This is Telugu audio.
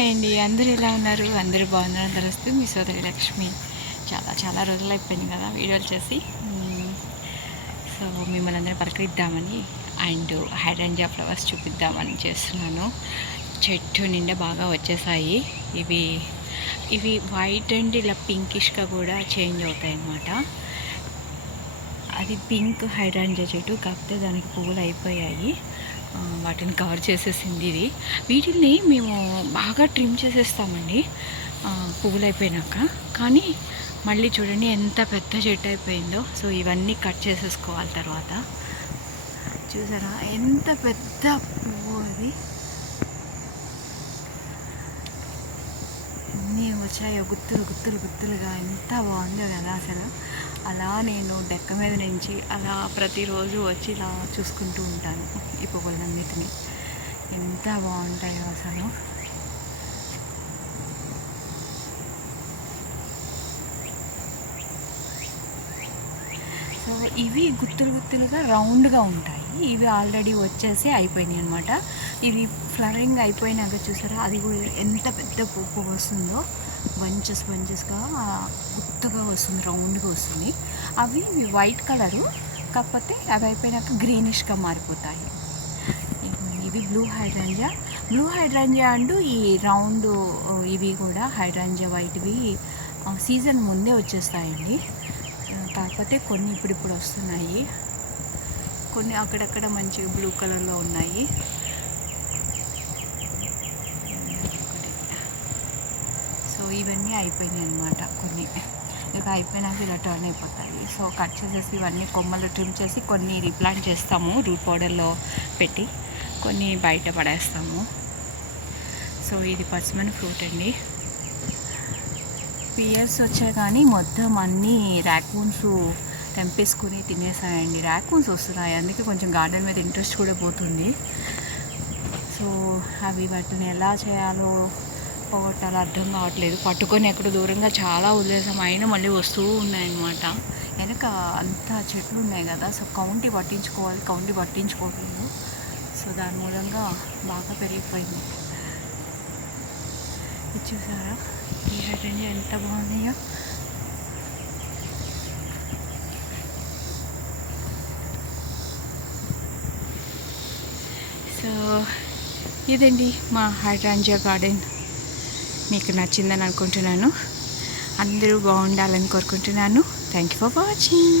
హాయ్ అండి, అందరూ ఎలా ఉన్నారు? అందరూ బాగున్నారని తెలుస్తూ మీ సోదరి లక్ష్మి. చాలా రోజులు అయిపోయింది కదా వీడియోలు చేసి. సో మిమ్మల్ని అందరినీ పలకరిద్దామని అండ్ హైడ్రాంజియా ఫ్లవర్స్ చూపిద్దామని చేస్తున్నాను. చెట్టు నిండా బాగా వచ్చేసాయి. ఇవి వైట్ అండ్ ఇలా పింకిష్గా కూడా చేంజ్ అవుతాయి అన్నమాట. అది పింక్ హైడ్రాంజియా చెట్టు, కాకపోతే దానికి పువ్వులు అయిపోయాయి. వాటిని కవర్ చేసేసింది ఇది. వీటిని మేము బాగా ట్రిమ్ చేసేస్తామండి పువ్వులు అయిపోయినాక. కానీ మళ్ళీ చూడండి ఎంత పెద్ద చెట్టు అయిపోయిందో. సో ఇవన్నీ కట్ చేసేసుకోవాలి తర్వాత. చూసారా ఎంత పెద్ద పువ్వు అది, ఎన్ని వచ్చాయో గుత్తులుగా. ఎంత బాగుందో కదా అసలు. అలా నేను డెక్క మీద నుంచి అలా ప్రతిరోజు వచ్చి ఇలా చూసుకుంటూ ఉంటాను ఈ పువ్వులన్నిటిని. ఎంత బాగుంటాయో అసలు. సో ఇవి గుత్తులుగా రౌండ్గా ఉంటాయి. ఇవి ఆల్రెడీ వచ్చేసి అయిపోయినాయి అనమాట. ఇవి ఫ్లవరింగ్ అయిపోయినాక చూసారా, అది కూడా ఎంత పెద్ద పువ్వు వస్తుందో. బంచెస్గా గుత్తుగా వస్తుంది, రౌండ్గా వస్తుంది. అవి వైట్ కలరు, కాకపోతే అవి అయిపోయినాక గ్రీనిష్గా మారిపోతాయి. ఇవి బ్లూ హైడ్రాంజియా అండ్ ఈ రౌండ్ ఇవి కూడా హైడ్రాంజియా వైట్వి సీజన్ ముందే వచ్చేస్తాయండి. కాకపోతే కొన్ని ఇప్పుడు వస్తున్నాయి, కొన్ని అక్కడక్కడ మంచిగా బ్లూ కలర్లో ఉన్నాయి. సో ఇవన్నీ అయిపోయినాయి అన్నమాట. కొన్ని ఇక అయిపోయినాక ఇలా టర్న్ అయిపోతాయి. సో కట్ చేసేసి ఇవన్నీ కొమ్మలు ట్రిమ్ చేసి కొన్ని రీప్లాంట్ చేస్తాము రూట్ పౌడర్లో పెట్టి, కొన్ని బయట పడేస్తాము. సో ఇది పచ్చమని ఫ్రూట్ అండి. పియర్స్ వచ్చాయి కానీ మొత్తం అన్నీ ర్యాకూన్స్ తెంపేసుకుని తినేసాయండి. ర్యాకూన్స్ వస్తున్నాయి, అందుకే కొంచెం గార్డెన్ మీద ఇంట్రెస్ట్ కూడా పోతుంది. సో అవి వాటిని ఎలా చేయాలో పోగొట్టాలో అర్థం కావట్లేదు. పట్టుకొని ఎక్కడ దూరంగా చాలా వదిలేసాం, అయినా మళ్ళీ వస్తూ ఉన్నాయన్నమాట. వెనక అంతా చెట్లు ఉన్నాయి కదా, సో కౌంటీ పట్టించుకోవట్లేదు. సో దాని మూలంగా బాగా పెరిగిపోయింది. ఇది చూసారా ఈ హైడ్రాంజియా ఎంత బాగున్నాయో. సో ఇదండి మా హైడ్రాంజియా గార్డెన్. మీకు నచ్చిందని అనుకుంటున్నాను. అందరూ బాగుండాలని కోరుకుంటున్నాను. Thank you for watching.